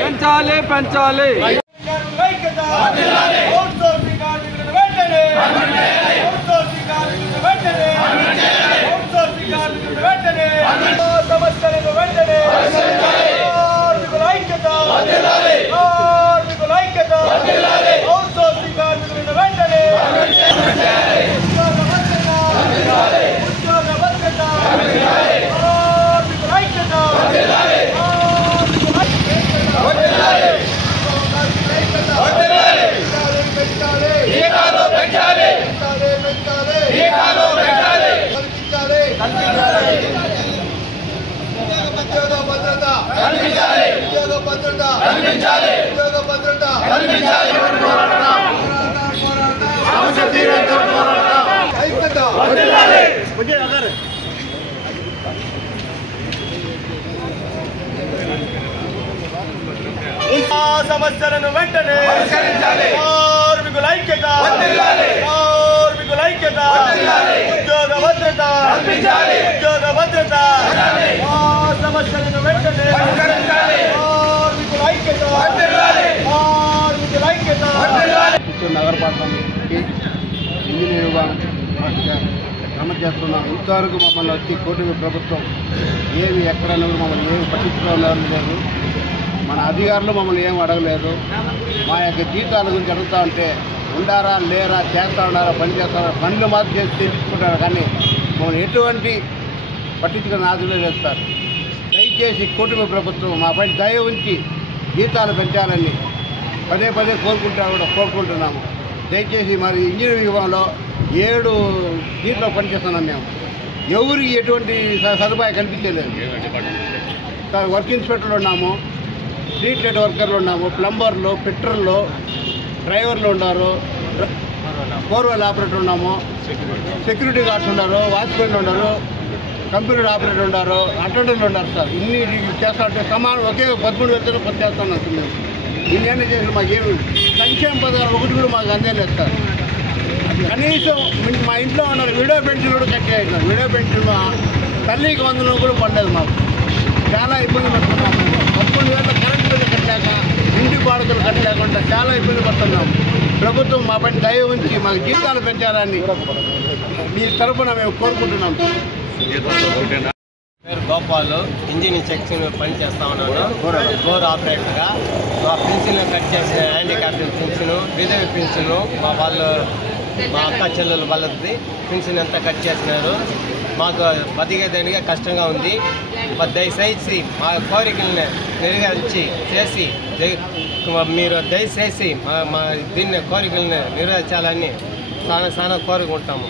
పెంచాలి పెంచాలి సమస్యలను వెంటనే కార్మికుల ఐక్యత, కార్మికుల ఐక్యత, ఉద్యోగ భద్రత, ఉద్యోగ భద్రత, సమస్యలను వెంటనే కార్మికుల ఐక్యత, కార్మికుల ఐక్యత. నగరపాలకి ఇంజనీర్ అమలు చేస్తున్నాం. ఇంతవరకు మమ్మల్ని వచ్చి కూటమి ప్రభుత్వం ఏమి ఎక్కడన్నా మమ్మల్ని ఏమి పట్టించుకోవాలని లేదు. మన అధికారులు మమ్మల్ని ఏం అడగలేదు. మా యొక్క జీతాల గురించి అడుగుతా ఉంటే ఉండారా లేరా, చేస్తా ఉన్నారా, పని చేస్తారా, పనులు మాత్రం చేసి తెచ్చుకుంటారు. కానీ మమ్మల్ని ఎటువంటి పట్టించుకుని నాదులే లేదు సార్. దయచేసి కూటమి ప్రభుత్వం మా పైన దయ ఉంచి జీతాలు పెంచాలని పదే పదే కోరుకుంటున్నాము. దయచేసి మరి ఇంజనీరింగ్ విభాగంలో 7 దీంట్లో పనిచేస్తున్నాం. మేము ఎవరికి ఎటువంటి సదుపాయం కనిపించలేదు సార్. వర్క్ ఇన్స్పెక్టర్లు ఉన్నాము, స్ట్రీట్ లైట్ వర్కర్లు ఉన్నాము, ప్లంబర్లు, ఫిట్టర్లు, డ్రైవర్లు ఉన్నారు, బోర్వెల్ ఆపరేటర్ ఉన్నాము, సెక్యూరిటీ గార్డ్స్ ఉన్నారు, వాచ్మెన్లు ఉన్నారు, కంప్యూటర్ ఆపరేటర్ ఉన్నారు, అటెండర్లు ఉన్నారు సార్. ఇన్ని చేస్తా ఉంటే సమానం ఒకే 13,000 పని చేస్తున్నాం సార్. మేము ఇన్ని చేసిన మాకు ఏమి సంక్షేమ పథకాలు ఒకటి కూడా మాకు అందేలేదు సార్. కనీసం మా ఇంట్లో ఉన్నారు వీడియో పెన్షన్ కూడా కట్టేసారు. వీడియో పెన్షన్ తల్లికి వందనం కూడా పడలేదు. మాకు చాలా ఇబ్బంది పడుతున్నాం. 13,000 కరెంట్ బిల్లు కట్టలేక, ఇంటి బాడుకలు కట్టలేకుండా చాలా ఇబ్బంది పడుతున్నాం. ప్రభుత్వం మా పైన దయ ఉంచి మాకు జీతాలు పెంచాలని మీ తరఫున మేము కోరుకుంటున్నాం. పేరు గోపాలు, ఇంజనీరింగ్ సెక్షన్ పని చేస్తా ఉన్నాను, బోర్ ఆపరేటర్గా. మా పెన్షన్ కట్ చేసిన హ్యాండిక్యాప్ పెన్షన్, విధవ పెన్షన్, మా అక్క చెల్లెలు వాళ్ళది పెన్షన్ అంతా కట్ చేసినారు. మాకు బతికేదానిగా కష్టంగా ఉంది. దయచేసి మా కోరికలను నెరవేర్చి చేసి మీరు దయచేసి మా దీన్ని కోరికలను నెరవేర్చాలని చాలా కోరుకుంటాము.